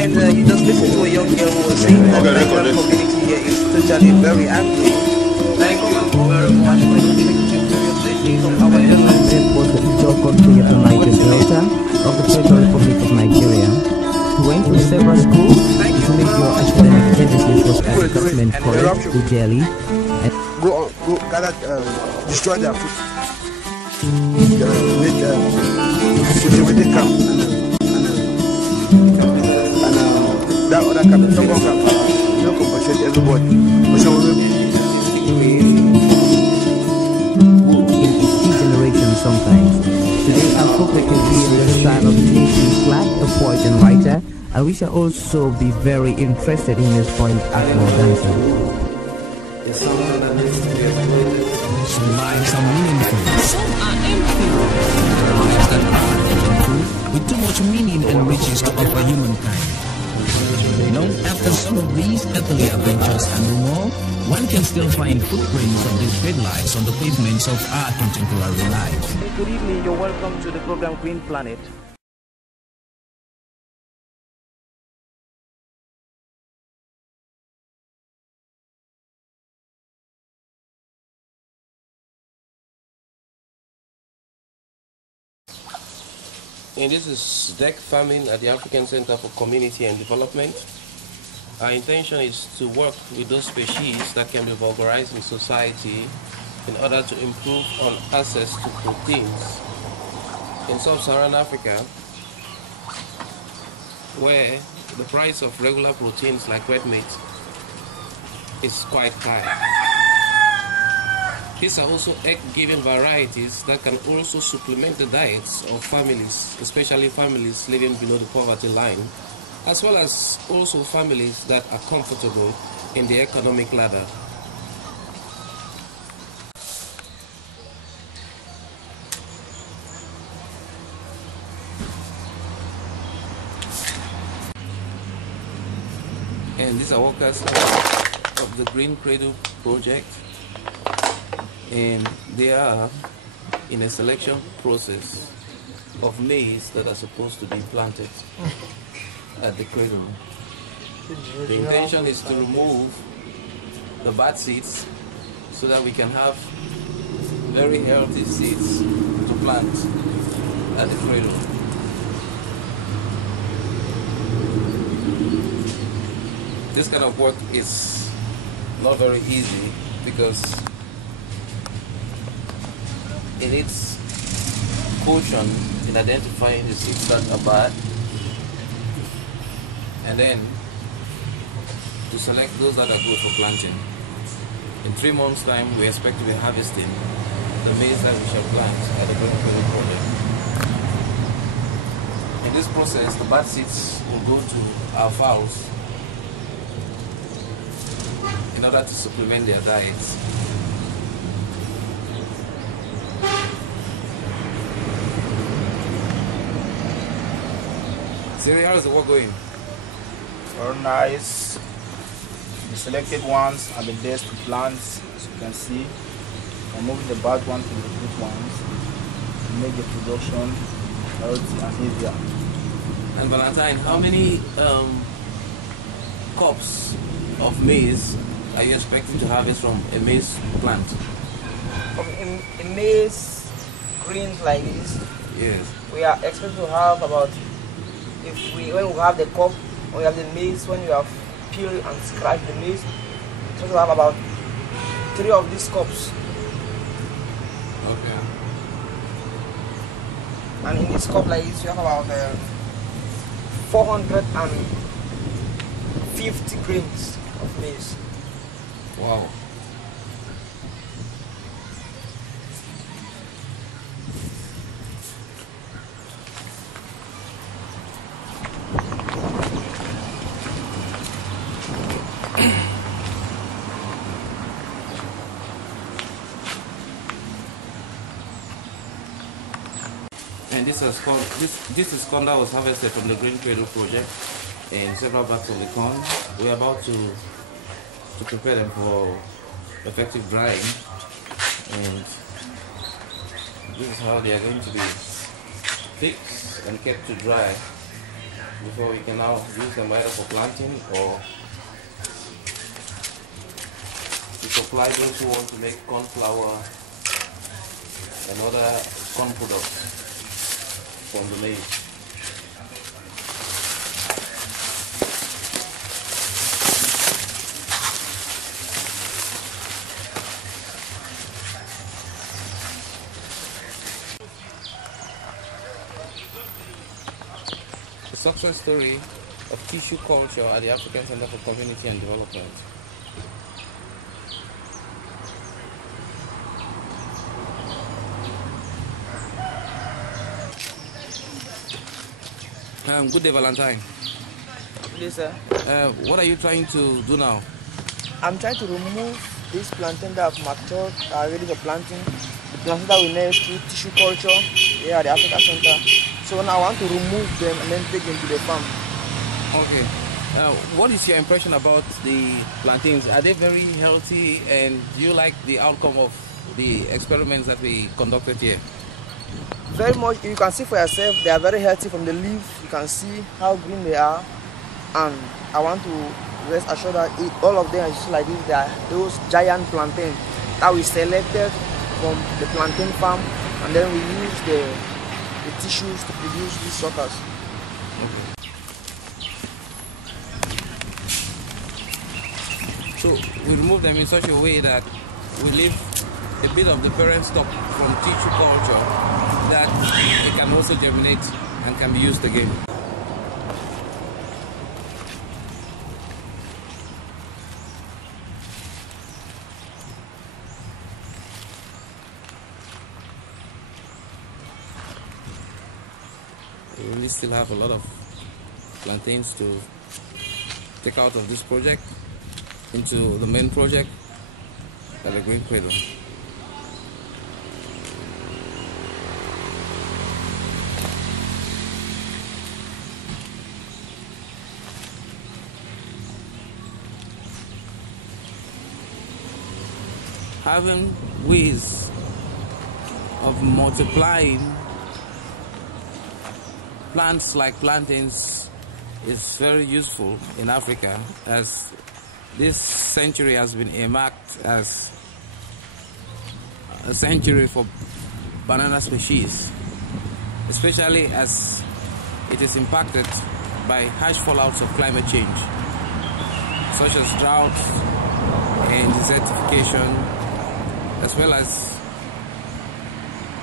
And you just listen to a young girl who was saying that the Nigerian community here is totally very angry. Thank you very much for your from our It was the Ijaw country of the Niger Delta of the Federal Republic of Nigeria. He went to several schools. His major academic emphasis was at Government College, Ujeli. Go gather, destroy their food. Make situated camp. And that other camp, no compensate everybody. Sometimes. Today our focus will be on the style of J.P. Clark, a poet and writer, and we shall also be very interested in his point at more dancing. Some lives are meaningful, some are empty. There are lives that are meaningful, with too much meaning and riches to offer humankind. After some of these earthly adventures and more, one can still find footprints of these great lives on the pavements of our contemporary life. Good evening, you're welcome to the program Green Planet. And this is deck farming at the African Center for Community and Development. Our intention is to work with those species that can be vulgarized in society in order to improve on access to proteins. In sub-Saharan Africa, where the price of regular proteins like red meat is quite high. These are also egg-giving varieties that can also supplement the diets of families, especially families living below the poverty line, as well as also families that are comfortable in the economic ladder. And these are workers of the Green Cradle project, and they are in a selection process of maize that are supposed to be planted at the cradle. The intention is to remove the bad seeds so that we can have very healthy seeds to plant at the cradle. This kind of work is not very easy because it needs caution in identifying the seeds that are bad, and then to select those that are good for planting. In 3 months' time, we expect to be harvesting the maize that we shall plant at the Green Cradle project. In this process, the bad seeds will go to our fowls in order to supplement their diets. Siri, how is the work going? Very nice. The selected ones are the best to plant, as you can see. Removing the bad ones and the good ones to make the production healthy and easier. And Valentine, how many cups of maize are you expecting to harvest from a maize plant? From a maize greens like this, yes, we are expecting to have about, when we have the cob, we have the maize, when you have peeled and scratched the maize, so we have about 3 of these cups. Okay. And in this cup like this, you have about 450 grains of maize. Wow. And this is corn that was harvested from the Green Cradle project, and several bags of the corn. We're about to prepare them for effective drying, and this is how they are going to be picked and kept to dry before we can now use them either for planting or to supply those who want to make corn flour and other corn products from the maize. The success story of tissue culture at the African Center for Community and Development. Good day, Valentine. Yes, sir. What are you trying to do now? I'm trying to remove this plantain that have matured, ready for planting. The plantain that we made through tissue culture here at the Africa Center. So now I want to remove them and then take them to the farm. Okay. What is your impression about the plantains? Are they very healthy, and do you like the outcome of the experiments that we conducted here? Very much. You can see for yourself, they are very healthy from the leaf. You can see how green they are, and I want to rest assured that all of them are just like this. They are those giant plantains that we selected from the plantain farm, and then we use the tissues to produce these suckers. So we remove them in such a way that we leave a bit of the parent stock from tissue culture that it can also germinate and can be used again. We really still have a lot of plantains to take out of this project into the main project at the Green Cradle. Having ways of multiplying plants like plantains is very useful in Africa, as this century has been earmarked as a century for banana species, especially as it is impacted by harsh fallouts of climate change, such as drought and desertification, as well as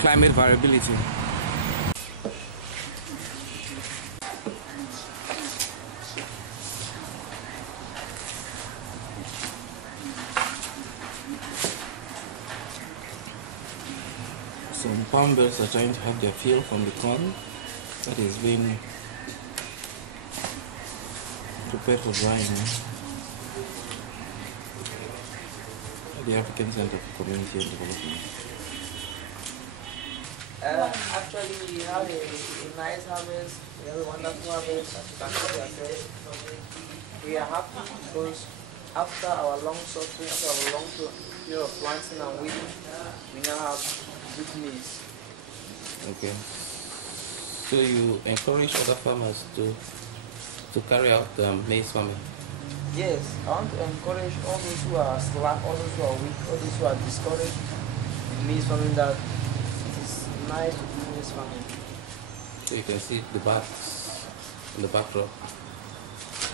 climate variability. Some palm birds are trying to have their fill from the corn that is being prepared for drying at the African Center for Community and Development. Actually, we have a nice harvest, we have a wonderful harvest, as you can see yourself. We are happy because after our long suffering, after our long period of planting and weeding, we now have good maize. Okay. So you encourage other farmers to carry out maize farming? Yes, I want to encourage all those who are slack, all those who are weak, all those who are discouraged with maize farming, that it is nice to do maize farming. So you can see the bats in the backdrop,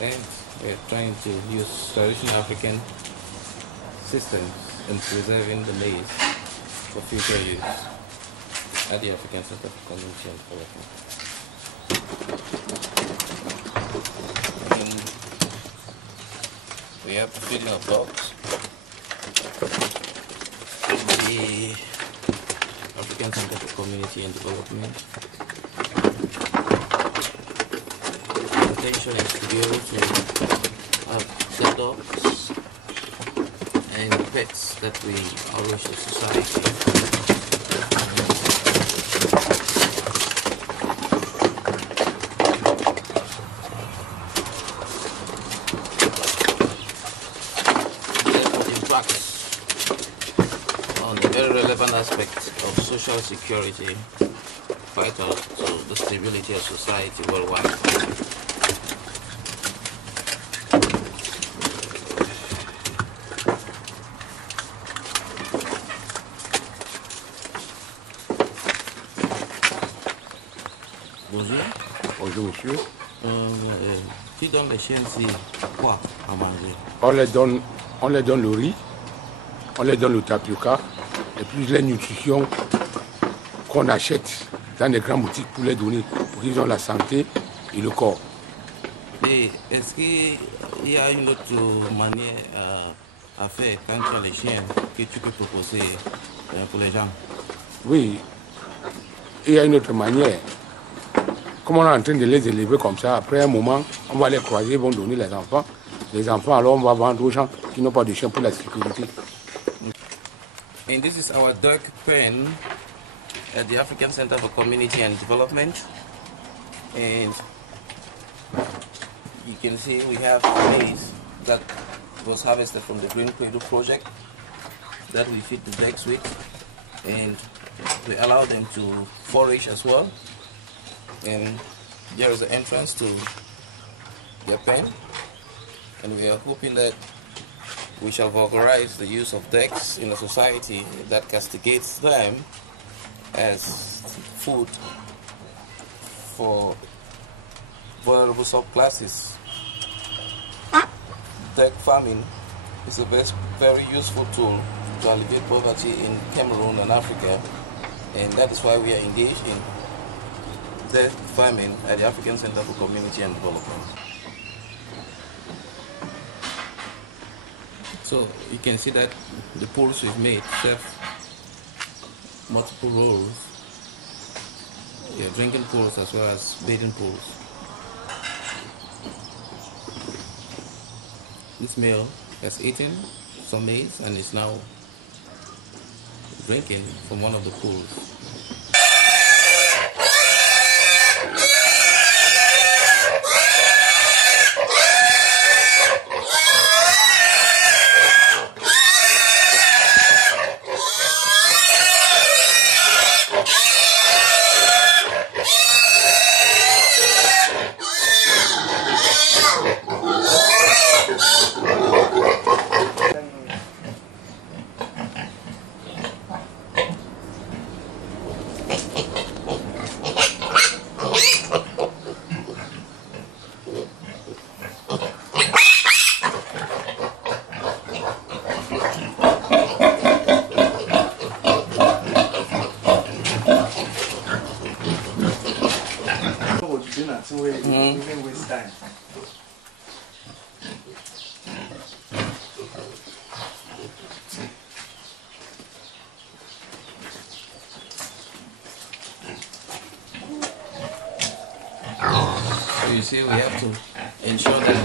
and we're trying to use traditional African systems in preserving the maize for future use at the African Center for Community and Development. And we have the feeding of dogs in the African Center for Community and Development. The intention is to be able to have the dogs and pets that we always in society. On the very relevant aspect of social security vital to the stability of society worldwide. Bonjour. Bonjour monsieur. Tu donnes les chiens ici quoi à manger? On les donne le riz, on les donne le tapioca et puis les nutritions qu'on achète dans les grandes boutiques pour les donner, pour qu'ils aient la santé et le corps. Et est-ce qu'il y a une autre manière à faire quand tu as les chiens que tu peux proposer pour les gens? Oui, il y a une autre manière. Comme on est en train de les élever comme ça, après un moment, on va les croiser, ils vont donner les enfants. Les enfants, alors on va vendre aux gens qui n'ont pas de chiens pour la sécurité. And this is our dog pen at the African Center for Community and Development. And you can see we have maize that was harvested from the Green Cradle project that we feed the ducks with. And we allow them to forage as well. And here is the entrance to their pen, and we are hoping that we shall vulgarize the use of decks in a society that castigates them as food for vulnerable subclasses. Deck farming is a very useful tool to alleviate poverty in Cameroon and Africa, and that is why we are engaged in deck farming at the African Center for Community and Development. So you can see that the pools we've made serve multiple roles. Drinking pools as well as bathing pools. This male has eaten some maize and is now drinking from one of the pools. We didn't waste time. So you see, we have to ensure that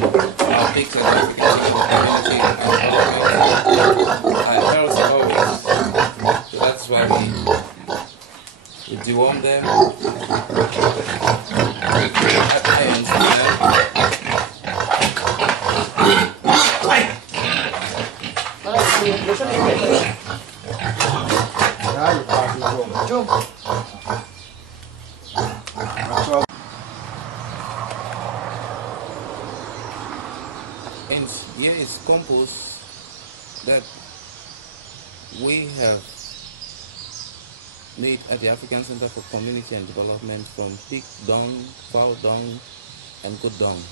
our pigs are community are healthy. So that's why we deworm them. And here is compost that we have made at the African Center for Community and Development from pig dung, fowl dung, and goat dung.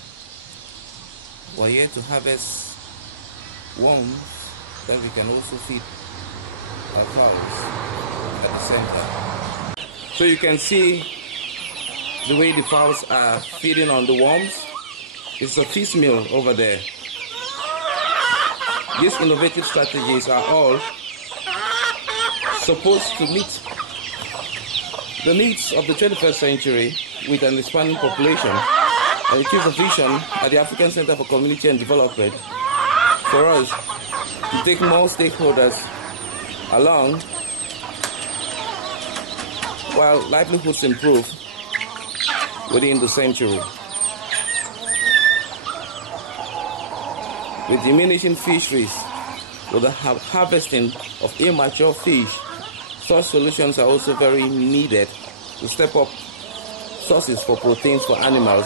We're here to harvest worms that we can also feed our cows at the center. So you can see the way the fowls are feeding on the worms. It's a fish meal over there. These innovative strategies are all supposed to meet the needs of the 21st century with an expanding population, and it is a vision at the African Center for Community and Development for us to take more stakeholders along while livelihoods improve within the century. With diminishing fisheries, with the harvesting of immature fish, such solutions are also very needed to step up sources for proteins for animals,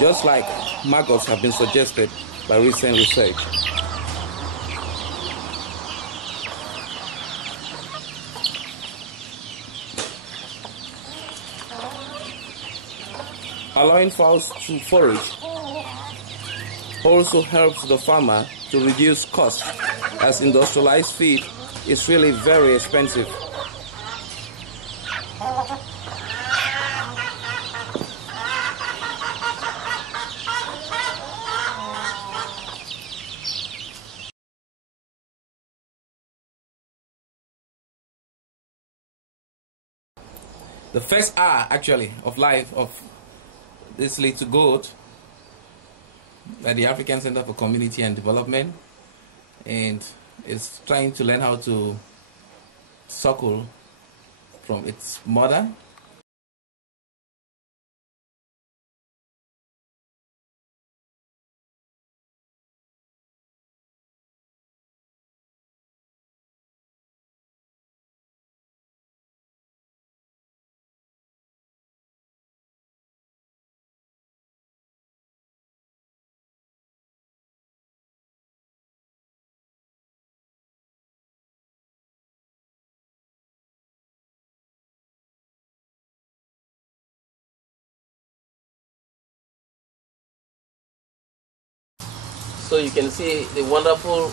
just like maggots have been suggested by recent research. Allowing fowls to forage also helps the farmer to reduce costs, as industrialized feed is really very expensive. The first hour actually of life of this little goat at the African Center for Community and Development, and it's trying to learn how to suckle from its mother. So you can see the wonderful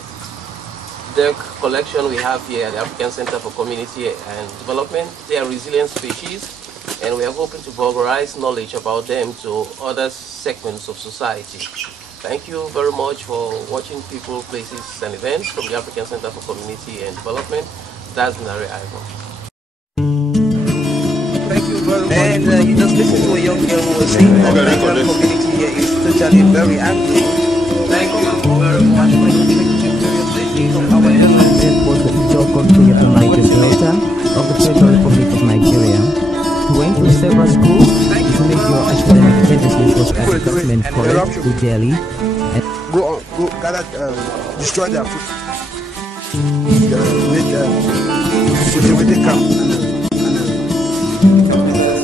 duck collection we have here at the African Center for Community and Development. They are resilient species, and we are hoping to vulgarize knowledge about them to other segments of society. Thank you very much for watching People, Places and Events from the African Center for Community and Development. That's been Arrey Ivo. Thank you very much. And you just listen to a young girl who was saying that the community here is totally very angry. Thank you very much for contributing to your safety from our This was the Ijo country of the Niger Delta of the Federal Republic of Nigeria. He went to several schools to make your academic tendencies was government college to Delhi. Go gather, destroy their food. Make security camp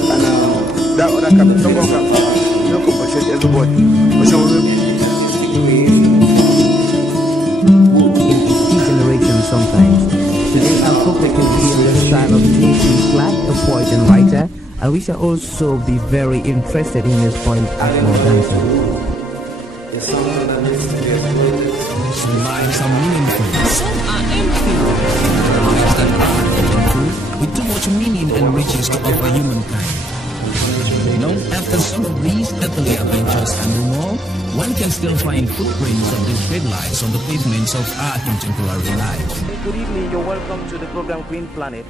and that other camp, Tongo camp. You don't compensate everybody. Sometimes. Today our focus will be on the style of J.C. Clark, a poet and writer, and we shall also be very interested in his point Akmo dancer. Some lives are meaningful, some are empty. Lives that are meaningful, with too much meaning and riches to offer humankind. Now, after some of these earthly adventures and more, one can still find footprints of these great lives on the pavements of our contemporary lives. Good evening, you're welcome to the program Green Planet.